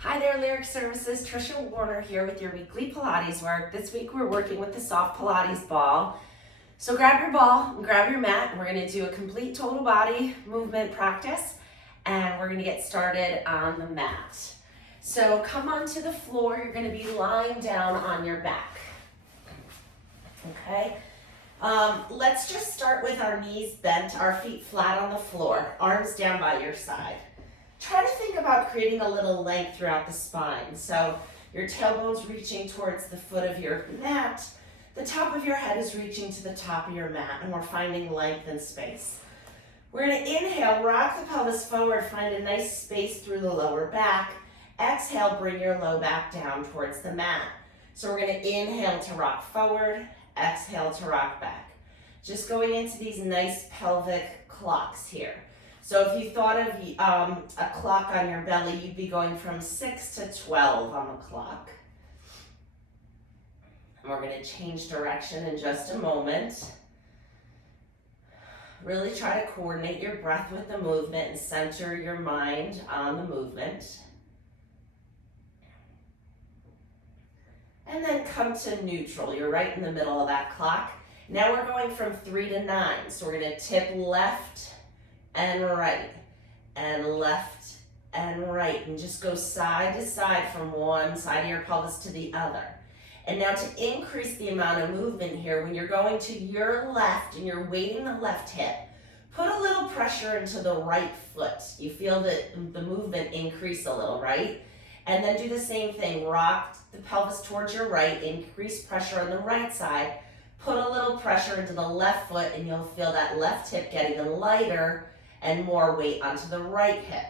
Hi there, Lyric Services. Trisha Warner here with your weekly Pilates work. This week we're working with the soft Pilates ball. So grab your ball and grab your mat, and we're going to do a complete total body movement practice, and we're going to get started on the mat. So come onto the floor. You're going to be lying down on your back. Okay? Let's just start with our knees bent, our feet flat on the floor, arms down by your side. Try to think about creating a little length throughout the spine. So your tailbone's reaching towards the foot of your mat. The top of your head is reaching to the top of your mat, and we're finding length and space. We're going to inhale, rock the pelvis forward, find a nice space through the lower back. Exhale, bring your low back down towards the mat. So we're going to inhale to rock forward, exhale to rock back. Just going into these nice pelvic clocks here. So if you thought of a clock on your belly, you'd be going from 6 to 12 on the clock. And we're going to change direction in just a moment. Really try to coordinate your breath with the movement and center your mind on the movement. And then come to neutral. You're right in the middle of that clock. Now we're going from 3 to 9. So we're going to tip left and right, and left and right, and just go side to side from one side of your pelvis to the other. And now to increase the amount of movement here, when you're going to your left and you're weighting the left hip, put a little pressure into the right foot. You feel the movement increase a little, right? And then do the same thing, rock the pelvis towards your right, increase pressure on the right side, put a little pressure into the left foot, and you'll feel that left hip getting lighter and more weight onto the right hip.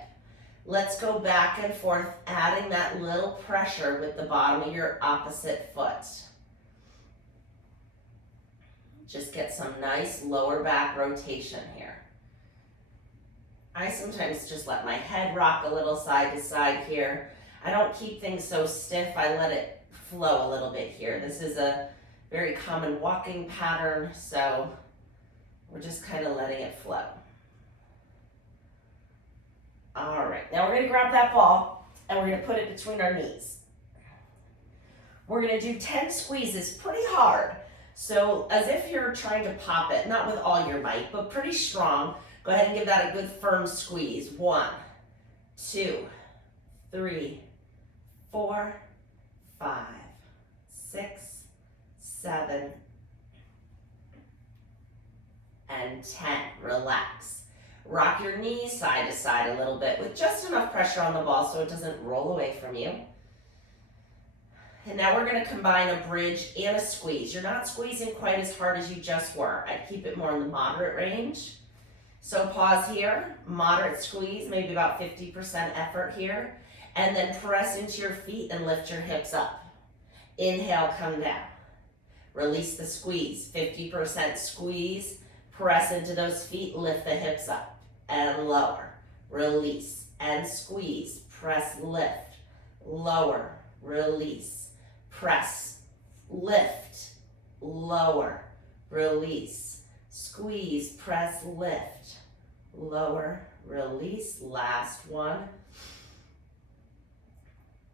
Let's go back and forth, adding that little pressure with the bottom of your opposite foot. Just get some nice lower back rotation here. I sometimes just let my head rock a little side to side here. I don't keep things so stiff. I let it flow a little bit here. This is a very common walking pattern, so we're just kind of letting it flow. All right, now we're going to grab that ball and we're going to put it between our knees. We're going to do 10 squeezes pretty hard. So as if you're trying to pop it, not with all your might, but pretty strong. Go ahead and give that a good firm squeeze. 1, 2, 3, 4, 5, 6, 7, and 10. Relax. Rock your knees side to side a little bit with just enough pressure on the ball so it doesn't roll away from you. And now we're going to combine a bridge and a squeeze. You're not squeezing quite as hard as you just were. I'd keep it more in the moderate range. So pause here, moderate squeeze, maybe about 50% effort here. And then press into your feet and lift your hips up. Inhale, come down. Release the squeeze, 50% squeeze. Press into those feet, lift the hips up and lower. Release and squeeze. Press, lift, lower, release. Press, lift, lower, release. Squeeze, press, lift, lower, release. Last one.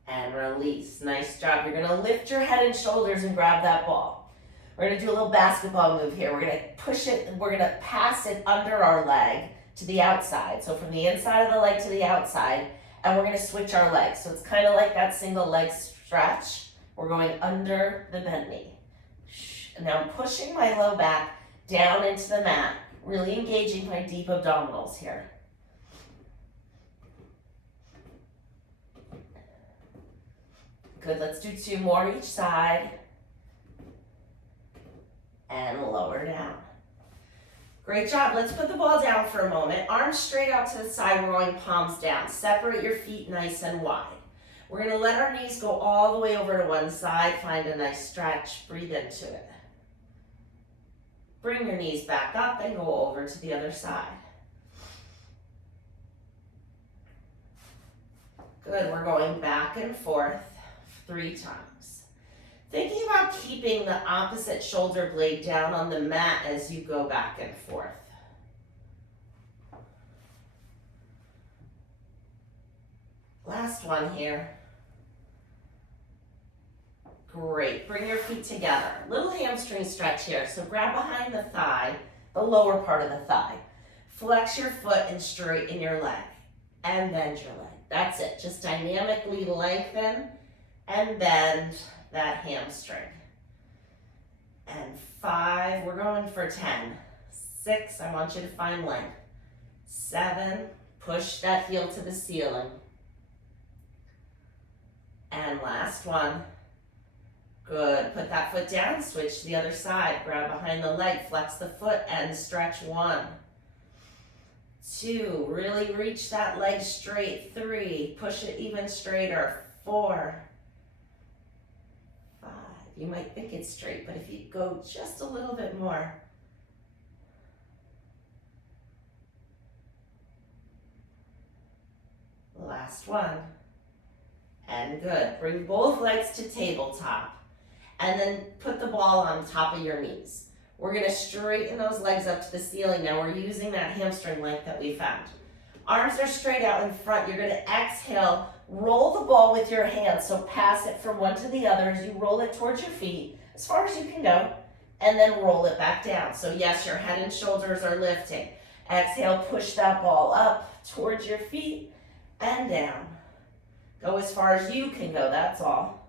And release. Nice job. You're going to lift your head and shoulders and grab that ball. We're going to do a little basketball move here. We're going to push it, we're going to pass it under our leg to the outside. So from the inside of the leg to the outside, and we're going to switch our legs. So it's kind of like that single leg stretch. We're going under the bent knee. And now I'm pushing my low back down into the mat, really engaging my deep abdominals here. Good, let's do 2 more each side. And lower down. Great job. Let's put the ball down for a moment. Arms straight out to the side. We're going palms down. Separate your feet nice and wide. We're going to let our knees go all the way over to one side. Find a nice stretch. Breathe into it. Bring your knees back up and go over to the other side. Good. We're going back and forth 3 times. Thinking about keeping the opposite shoulder blade down on the mat as you go back and forth. Last one here. Great. Bring your feet together. Little hamstring stretch here. So grab behind the thigh, the lower part of the thigh. Flex your foot and straighten your leg. And bend your leg. That's it. Just dynamically lengthen and bend that hamstring. And 5, we're going for 10. 6, I want you to find length. 7, push that heel to the ceiling. And last one. Good. Put that foot down, switch to the other side. Grab behind the leg, flex the foot, and stretch. 1, 2, really reach that leg straight. 3, push it even straighter. 4, 5. You might think it's straight, but if you go just a little bit more. Last one. And good. Bring both legs to tabletop. And then put the ball on top of your knees. We're going to straighten those legs up to the ceiling. Now we're using that hamstring length that we found. Arms are straight out in front. You're going to exhale. Roll the ball with your hands. So pass it from one to the other as you roll it towards your feet as far as you can go. And then roll it back down. So yes, your head and shoulders are lifting. Exhale, push that ball up towards your feet and down. Go as far as you can go, that's all.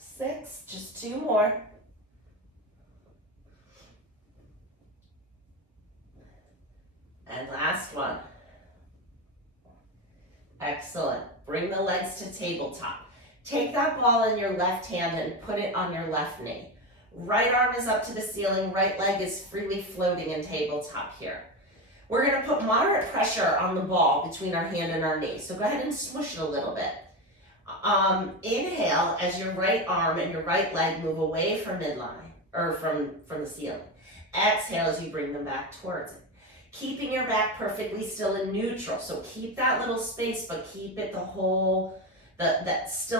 Six, just 2 more. And last one. Excellent. Bring the legs to tabletop. Take that ball in your left hand and put it on your left knee. Right arm is up to the ceiling, right leg is freely floating in tabletop here. We're going to put moderate pressure on the ball between our hand and our knee. So go ahead and smush it a little bit. Inhale as your right arm and your right leg move away from midline, or from the ceiling. Exhale as you bring them back towards it. Keeping your back perfectly still and neutral. So keep that little space, but keep it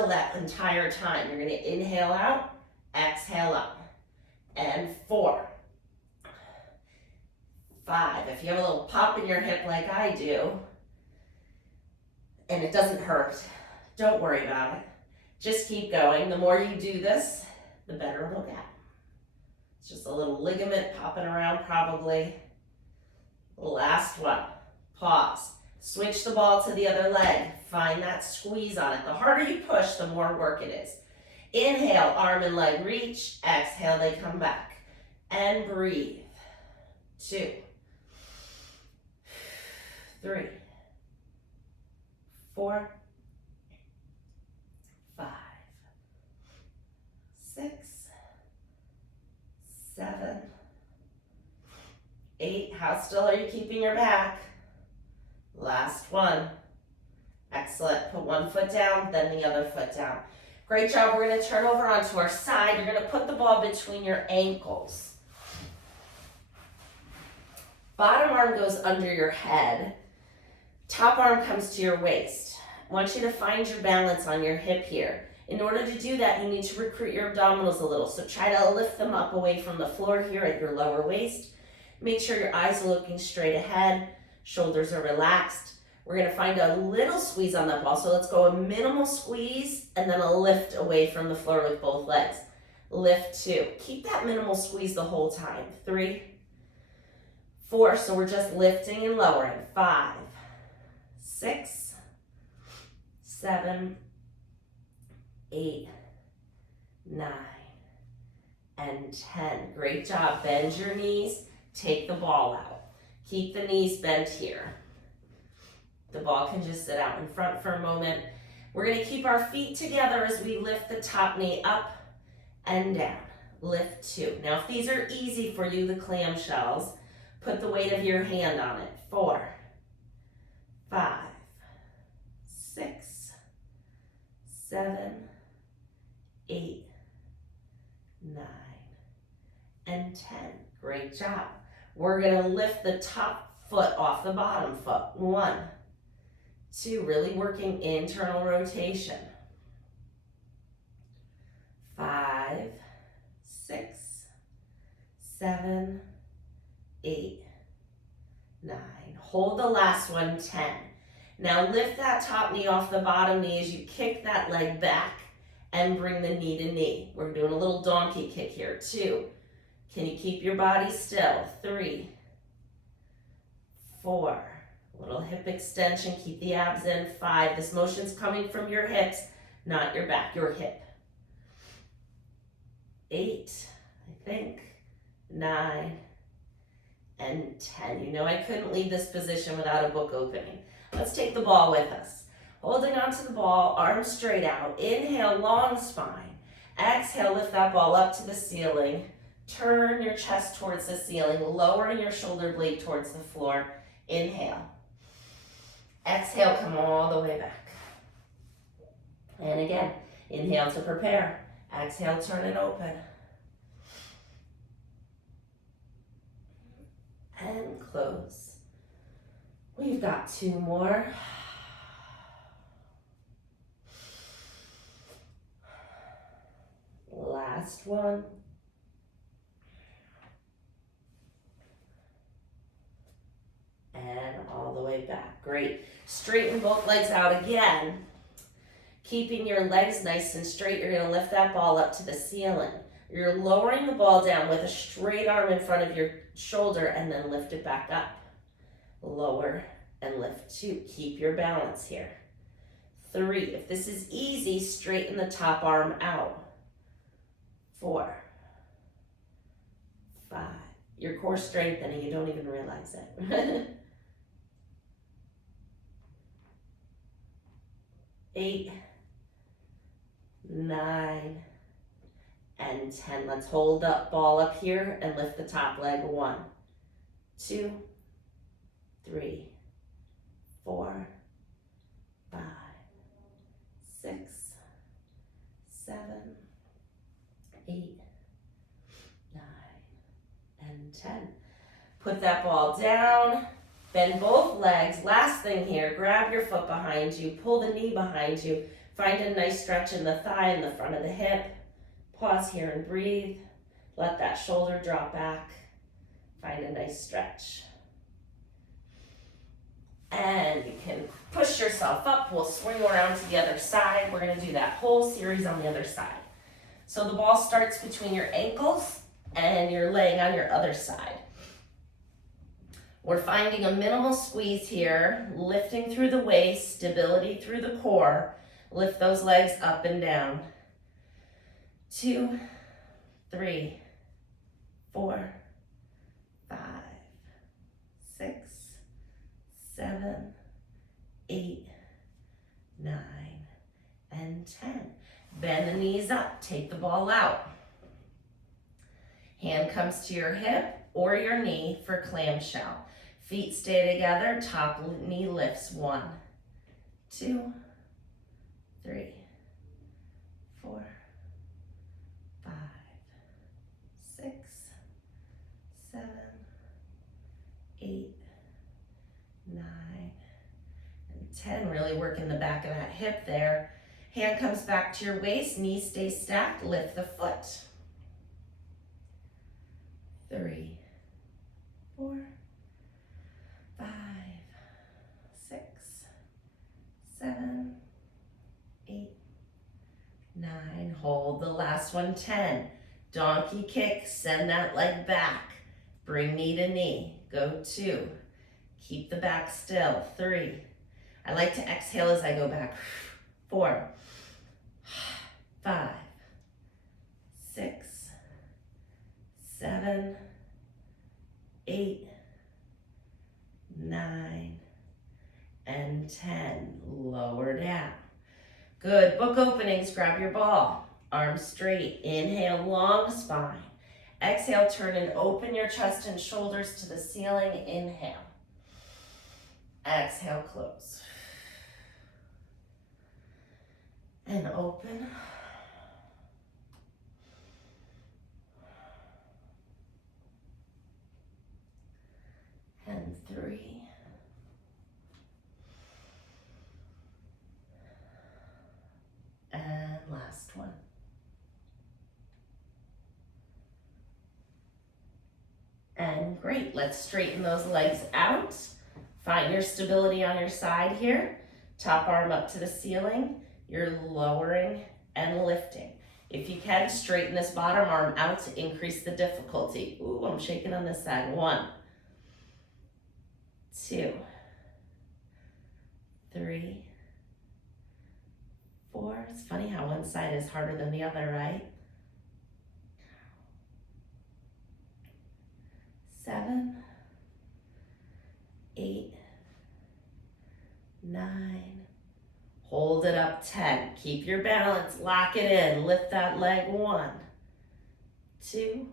that entire time. You're going to inhale out, exhale up. And 4, 5. If you have a little pop in your hip like I do, and it doesn't hurt, don't worry about it. Just keep going. The more you do this, the better it'll get. It's just a little ligament popping around probably. Last one. Pause. Switch the ball to the other leg. Find that squeeze on it. The harder you push, the more work it is. Inhale, arm and leg reach. Exhale, they come back. And breathe. 2, 3, 4, 5, 6, 7, 8. How still are you keeping your back? Last one. Excellent. Put one foot down, then the other foot down. Great job. We're going to turn over onto our side. You're going to put the ball between your ankles. Bottom arm goes under your head. Top arm comes to your waist. I want you to find your balance on your hip here. In order to do that, you need to recruit your abdominals a little. So try to lift them up away from the floor here at your lower waist. Make sure your eyes are looking straight ahead. Shoulders are relaxed. We're going to find a little squeeze on that ball. So let's go a minimal squeeze and then a lift away from the floor with both legs. Lift 2. Keep that minimal squeeze the whole time. 3, 4. So we're just lifting and lowering. 5, 6, 7, 8, 9, and 10. Great job. Bend your knees. Take the ball out. Keep the knees bent here. The ball can just sit out in front for a moment. We're going to keep our feet together as we lift the top knee up and down. Lift 2. Now, if these are easy for you, the clamshells, put the weight of your hand on it. 4, 5, 6, 7, 8, 9, and 10. Great job. We're going to lift the top foot off the bottom foot. 1, 2, really working internal rotation. 5, 6, 7, Hold the last one, 10. Now lift that top knee off the bottom knee as you kick that leg back and bring the knee to knee. We're doing a little donkey kick here. 2. Can you keep your body still? 3, 4. Little hip extension, keep the abs in. 5. This motion's coming from your hips, not your back, your hip. 8, I think, 9, and 10. You know I couldn't leave this position without a book opening. Let's take the ball with us. Holding onto the ball, arms straight out. Inhale, long spine. Exhale, lift that ball up to the ceiling. Turn your chest towards the ceiling, lowering your shoulder blade towards the floor. Inhale. Exhale, come all the way back. And again, inhale to prepare. Exhale, turn it open. And close. We've got 2 more. Last one. And all the way back. Great. Straighten both legs out again. Keeping your legs nice and straight, you're going to lift that ball up to the ceiling. You're lowering the ball down with a straight arm in front of your shoulder and then lift it back up. Lower and lift 2. Keep your balance here. 3. If this is easy, straighten the top arm out. 4, 5. Your core strengthening, you don't even realize it. 8, 9, and 10. Let's hold the ball up here and lift the top leg. 1, 2, 3, 4, 5, 6, 7, 8, 9, and 10. Put that ball down, bend both legs. Last thing here, grab your foot behind you, pull the knee behind you, find a nice stretch in the thigh and the front of the hip. Pause here and breathe. Let that shoulder drop back. Find a nice stretch. And you can push yourself up. We'll swing around to the other side. We're going to do that whole series on the other side. So the ball starts between your ankles and you're laying on your other side. We're finding a minimal squeeze here, lifting through the waist, stability through the core. Lift those legs up and down. 2, 3, 4, 5, 6, 7, 8, 9, and 10. Bend the knees up, take the ball out. Hand comes to your hip or your knee for clamshell. Feet stay together, top knee lifts. 1, 2, 3, 4, 5, 6, 7, 8, 9, and 10. Really working the back of that hip there. Hand comes back to your waist, knees stay stacked, lift the foot. 3, 4, 5, 6, 7, 8, 9. Hold the last one. 10. Donkey kick, send that leg back. Bring knee to knee. Go 2. Keep the back still. 3. I like to exhale as I go back. 4, 5, 6, 7, 8, 9, and 10. Lower down. Good. Book openings. Grab your ball. Arms straight. Inhale, long spine. Exhale, turn and open your chest and shoulders to the ceiling. Inhale. Exhale, close. And open. And 3. And last one. And great, let's straighten those legs out. Find your stability on your side here. Top arm up to the ceiling. You're lowering and lifting. If you can, straighten this bottom arm out to increase the difficulty. Ooh, I'm shaking on this side. 1, 2, 3, 4. It's funny how one side is harder than the other, right? 7, 8, 9. Hold it up. 10. Keep your balance. Lock it in. Lift that leg. 1, 2,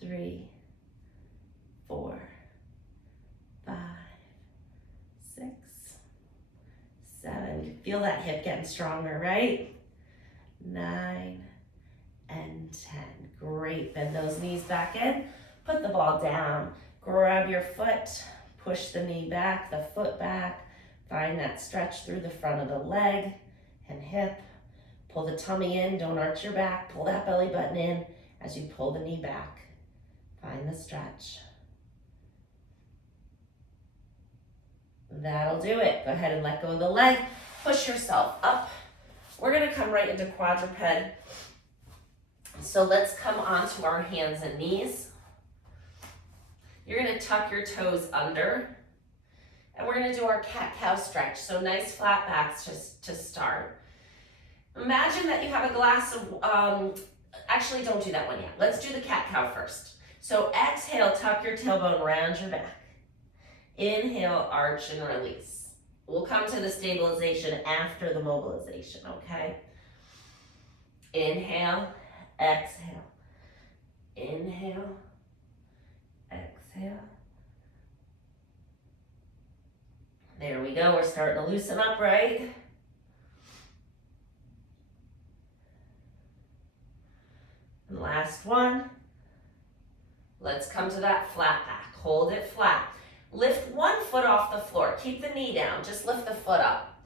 3, 4, 5, 6, 7. You feel that hip getting stronger, right? 9 and 10. Great. Bend those knees back in. Put the ball down. Grab your foot. Push the knee back, the foot back. Find that stretch through the front of the leg and hip. Pull the tummy in. Don't arch your back. Pull that belly button in as you pull the knee back. Find the stretch. That'll do it. Go ahead and let go of the leg. Push yourself up. We're going to come right into quadruped. So let's come onto our hands and knees. You're going to tuck your toes under. And we're going to do our cat-cow stretch. So nice flat backs just to start. Imagine that you have a glass of, actually don't do that one yet. Let's do the cat-cow first. So exhale, tuck your tailbone around your back. Inhale, arch and release. We'll come to the stabilization after the mobilization, okay? Inhale, exhale. Inhale, exhale. There we go. We're starting to loosen up, right? And last one. Let's come to that flat back. Hold it flat. Lift one foot off the floor. Keep the knee down. Just lift the foot up.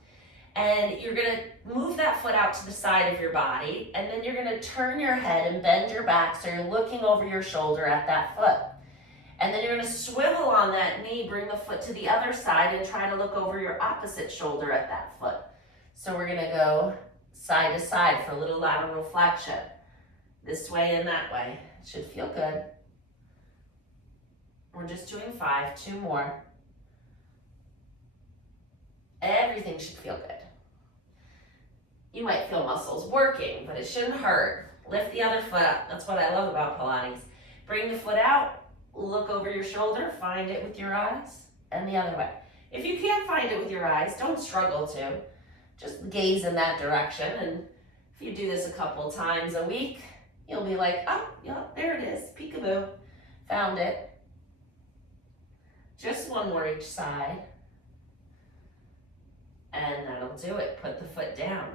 And you're going to move that foot out to the side of your body. And then you're going to turn your head and bend your back so you're looking over your shoulder at that foot. And then you're going to swivel on that knee, bring the foot to the other side and try to look over your opposite shoulder at that foot. So we're going to go side to side for a little lateral flexion. This way and that way. It should feel good. We're just doing 5, 2 more. Everything should feel good. You might feel muscles working, but it shouldn't hurt. Lift the other foot up. That's what I love about Pilates. Bring the foot out. Look over your shoulder, find it with your eyes, and the other way. If you can't find it with your eyes, don't struggle to. Just gaze in that direction, and if you do this a couple times a week, you'll be like, oh, yeah, there it is, peekaboo, found it. Just one more each side, and that'll do it. Put the foot down.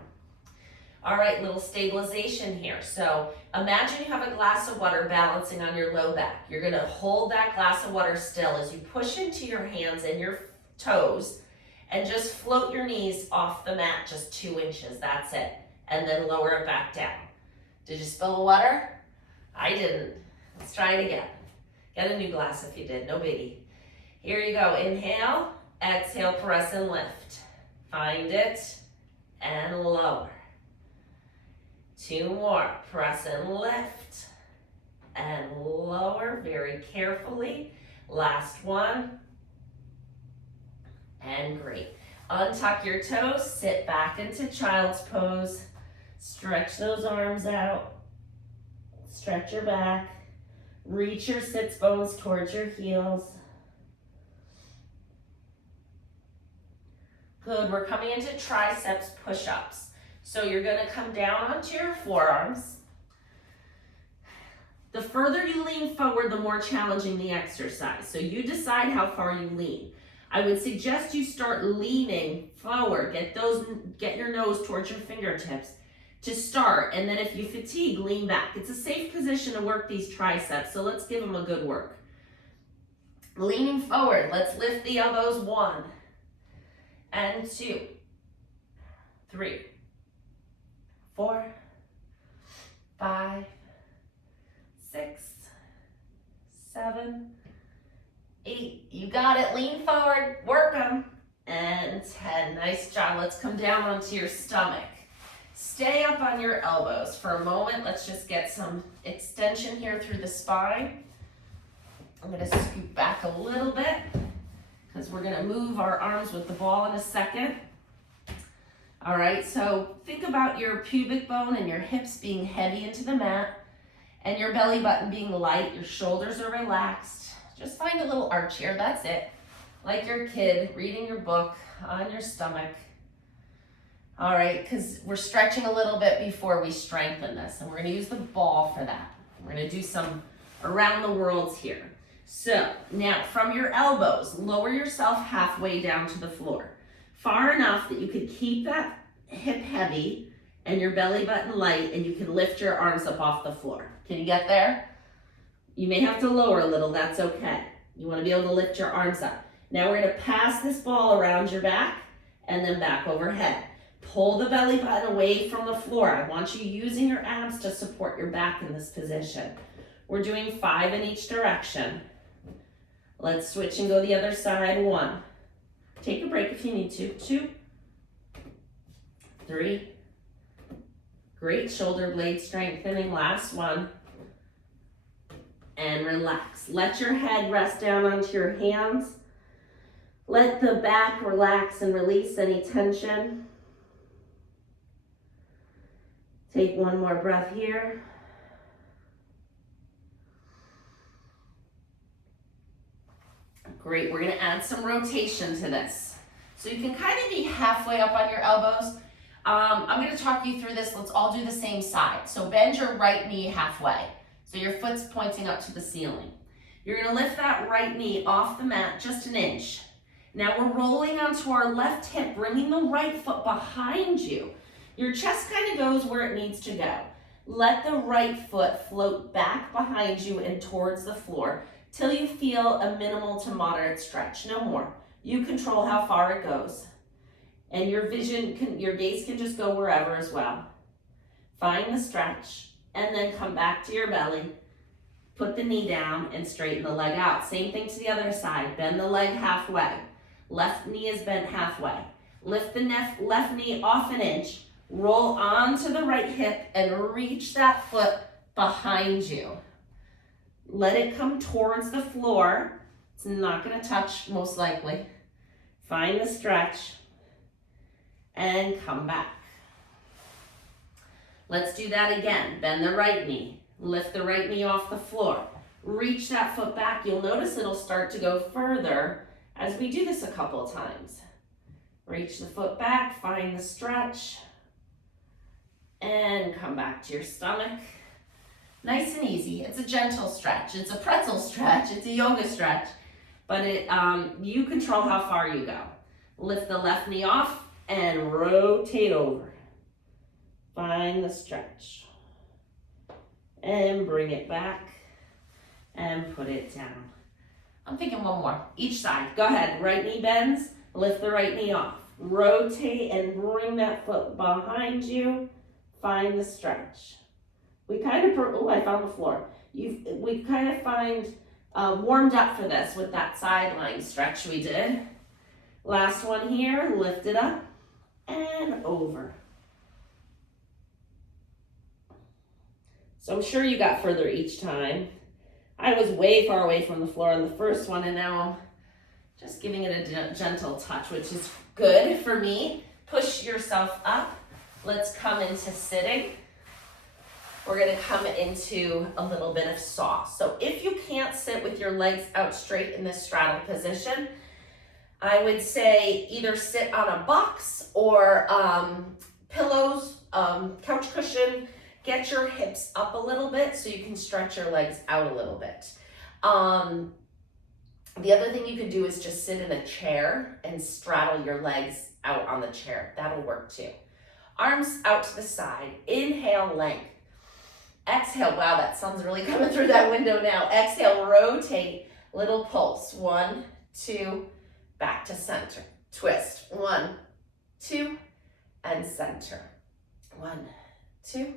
All right, little stabilization here. So imagine you have a glass of water balancing on your low back. You're gonna hold that glass of water still as you push into your hands and your toes and just float your knees off the mat just 2 inches, that's it. And then lower it back down. Did you spill the water? I didn't. Let's try it again. Get a new glass if you did, no biggie. Here you go, inhale, exhale, press and lift. Find it and lower. 2 more, press and lift, and lower very carefully. Last one, and great. Untuck your toes, sit back into child's pose, stretch those arms out, stretch your back, reach your sits bones towards your heels. Good, we're coming into triceps push-ups. So you're going to come down onto your forearms. The further you lean forward, the more challenging the exercise. So you decide how far you lean. I would suggest you start leaning forward. Get your nose towards your fingertips to start. And then if you fatigue, lean back. It's a safe position to work these triceps. So let's give them a good work. Leaning forward, let's lift the elbows. 1 and 2, 3, 4, 5, 6, 7, 8. You got it. Lean forward. Work them. And 10. Nice job. Let's come down onto your stomach. Stay up on your elbows for a moment. Let's just get some extension here through the spine. I'm going to scoot back a little bit because we're going to move our arms with the ball in a second. All right, so think about your pubic bone and your hips being heavy into the mat and your belly button being light. Your shoulders are relaxed. Just find a little arch here. That's it. Like your kid reading your book on your stomach. All right, because we're stretching a little bit before we strengthen this, and we're going to use the ball for that. We're going to do some around the worlds here. So now from your elbows, lower yourself halfway down to the floor. Far enough that you could keep that hip heavy and your belly button light, and you can lift your arms up off the floor. Can you get there? You may have to lower a little, that's okay. You want to be able to lift your arms up. Now we're going to pass this ball around your back and then back overhead. Pull the belly button away from the floor. I want you using your abs to support your back in this position. We're doing 5 in each direction. Let's switch and go the other side. 1. Take a break if you need to. 2, 3. Great shoulder blade strengthening. Last one. And relax. Let your head rest down onto your hands. Let the back relax and release any tension. Take one more breath here. Great, we're gonna add some rotation to this. So you can kind of be halfway up on your elbows. I'm gonna talk you through this. Let's all do the same side. So bend your right knee halfway. So your foot's pointing up to the ceiling. You're gonna lift that right knee off the mat just an inch. Now we're rolling onto our left hip, bringing the right foot behind you. Your chest kind of goes where it needs to go. Let the right foot float back behind you and towards the floor till you feel a minimal to moderate stretch, no more. You control how far it goes. And your gaze can just go wherever as well. Find the stretch and then come back to your belly. Put the knee down and straighten the leg out. Same thing to the other side. Bend the leg halfway. Left knee is bent halfway. Lift the left knee off an inch. Roll onto the right hip and reach that foot behind you. Let it come towards the floor. It's not going to touch, most likely. Find the stretch and come back. Let's do that again. Bend the right knee. Lift the right knee off the floor. Reach that foot back. You'll notice it'll start to go further as we do this a couple of times. Reach the foot back, find the stretch, and come back to your stomach. Nice and easy. It's a gentle stretch. It's a pretzel stretch. It's a yoga stretch. But you control how far you go. Lift the left knee off and rotate over. Find the stretch. And bring it back and put it down. I'm thinking one more. Each side. Go ahead. Right knee bends. Lift the right knee off. Rotate and bring that foot behind you. Find the stretch. We kind of, I found the floor. We kind of find warmed up for this with that sideline stretch we did. Last one here, lift it up and over. So I'm sure you got further each time. I was way far away from the floor on the first one, and now I'm just giving it a gentle touch, which is good for me. Push yourself up. Let's come into sitting. We're gonna come into a little bit of sauce. So if you can't sit with your legs out straight in this straddle position, I would say either sit on a box or pillows, couch cushion. Get your hips up a little bit so you can stretch your legs out a little bit. The other thing you could do is just sit in a chair and straddle your legs out on the chair. That'll work too. Arms out to the side. Inhale, length. Exhale. Wow, that sun's really coming through that window now. Exhale, rotate. Little pulse. 1, 2, back to center. Twist. 1, 2, and center. 1, 2,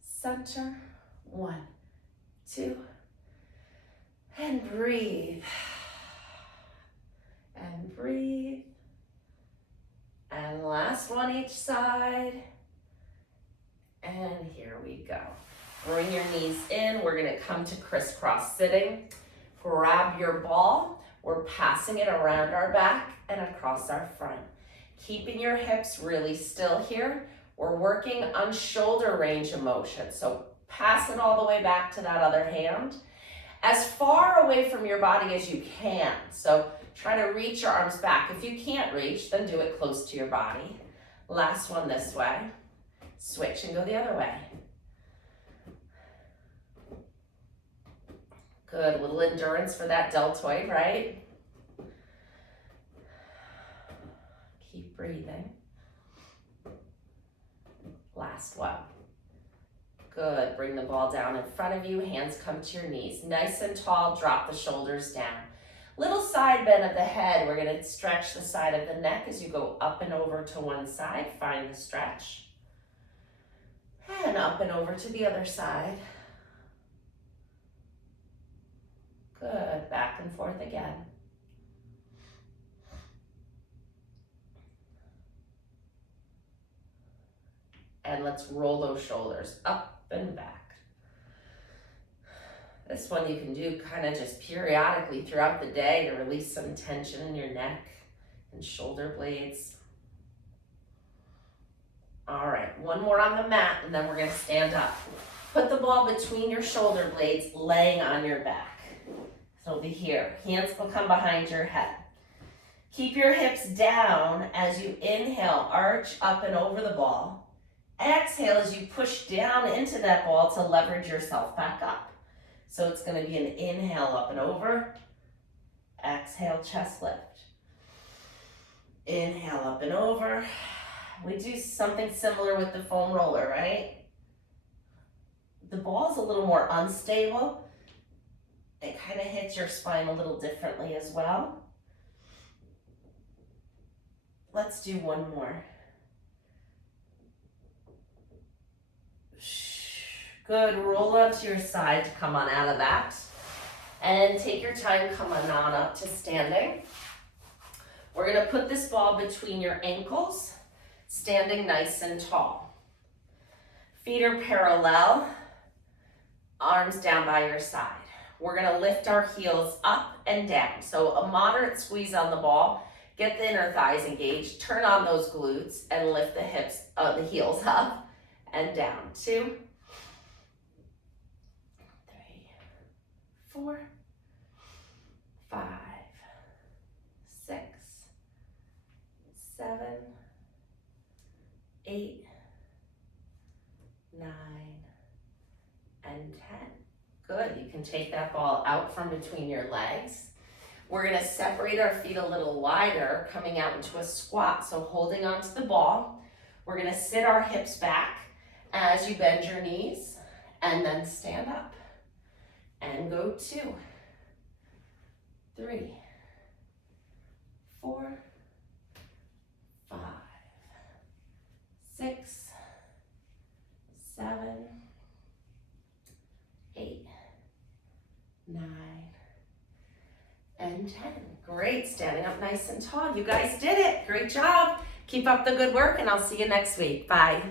center. 1, 2, and breathe. And breathe. And last one each side. And here we go. Bring your knees in. We're gonna come to crisscross sitting. Grab your ball. We're passing it around our back and across our front. Keeping your hips really still here. We're working on shoulder range of motion. So pass it all the way back to that other hand. As far away from your body as you can. So try to reach your arms back. If you can't reach, then do it close to your body. Last one this way. Switch and go the other way. Good, a little endurance for that deltoid, right? Keep breathing. Last one. Good, bring the ball down in front of you, hands come to your knees. Nice and tall, drop the shoulders down. Little side bend of the head, we're gonna stretch the side of the neck as you go up and over to one side, find the stretch. And up and over to the other side. Good, back and forth again. And let's roll those shoulders up and back. This one you can do kind of just periodically throughout the day to release some tension in your neck and shoulder blades. All right, one more on the mat and then we're gonna stand up. Put the ball between your shoulder blades, laying on your back. So it'll be here. Hands will come behind your head. Keep your hips down as you inhale, arch up and over the ball. Exhale as you push down into that ball to leverage yourself back up. So it's going to be an inhale up and over. Exhale, chest lift. Inhale up and over. We do something similar with the foam roller, right? The ball's a little more unstable. It kind of hits your spine a little differently as well. Let's do one more. Good, roll onto your side to come on out of that. And take your time, come on up to standing. We're gonna put this ball between your ankles, standing nice and tall. Feet are parallel, arms down by your side. We're gonna lift our heels up and down. So a moderate squeeze on the ball, get the inner thighs engaged, turn on those glutes and lift the hips, the heels up and down. 2, 3, 4, 5, 6, 7, 8, 9, and 10. Good, you can take that ball out from between your legs. We're gonna separate our feet a little wider, coming out into a squat. So holding onto the ball, we're gonna sit our hips back as you bend your knees and then stand up. And go 2, 3, 4, 5, 6, 7, 8, 9, and 10. Great, standing up nice and tall. You guys did it. Great job. Keep up the good work and I'll see you next week. Bye.